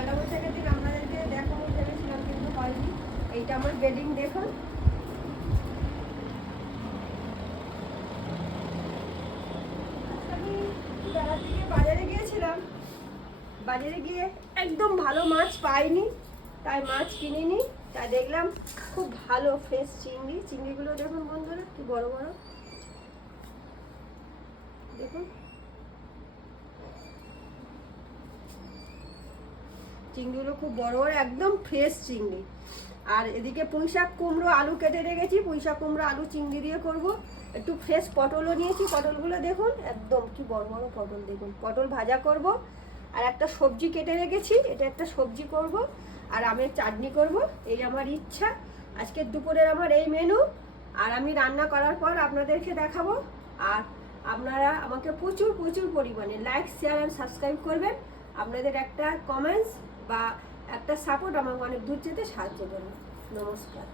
পয়লা বৈশাখের দিন আপনাদেরকে দেখাবো ভেবেছিলাম, কিন্তু হয়নি। এইটা আমার বেডিং দেখুন। আমি বেলা থেকে বাজারে গিয়েছিলাম, বাজারে গিয়ে একদম ভালো মাছ পাইনি, তাই মাছ কিনিনি। তাই দেখলাম খুব ভালো ফ্রেশ চিংড়ি। চিংড়িগুলো দেখুন বন্ধুরা, কি বড় বড় দেখুন। চিংড়িগুলো খুব বড় বড়, একদম ফ্রেশ চিংড়ি। আর এদিকে পুঁইশাক কুমড়ো আলু কেটে রেখেছি, পুঁইশাক কুমড়ো আলু চিংড়ি দিয়ে করব। একটু ফ্রেশ পটলও নিয়েছি, পটলগুলো দেখুন একদম কি বড় বড় পটল দেখুন। পটল ভাজা করব। আর একটা সবজি কেটে রেখেছি, এটা একটা সবজি করব। আর আমের চাটনি করব। এই আমার ইচ্ছা। আজকের দুপুরের আমার এই মেনু। আর আমি রান্না করার পর আপনাদেরকে দেখাবো। আর আপনারা আমাকে প্রচুর প্রচুর পরিমাণে লাইক, শেয়ার আর সাবস্ক্রাইব করবেন। আপনাদের একটা কমেন্টস বা একটা সাপোর্ট আমাকে অনেক দূর যেতে সাহায্য করবে। নমস্কার।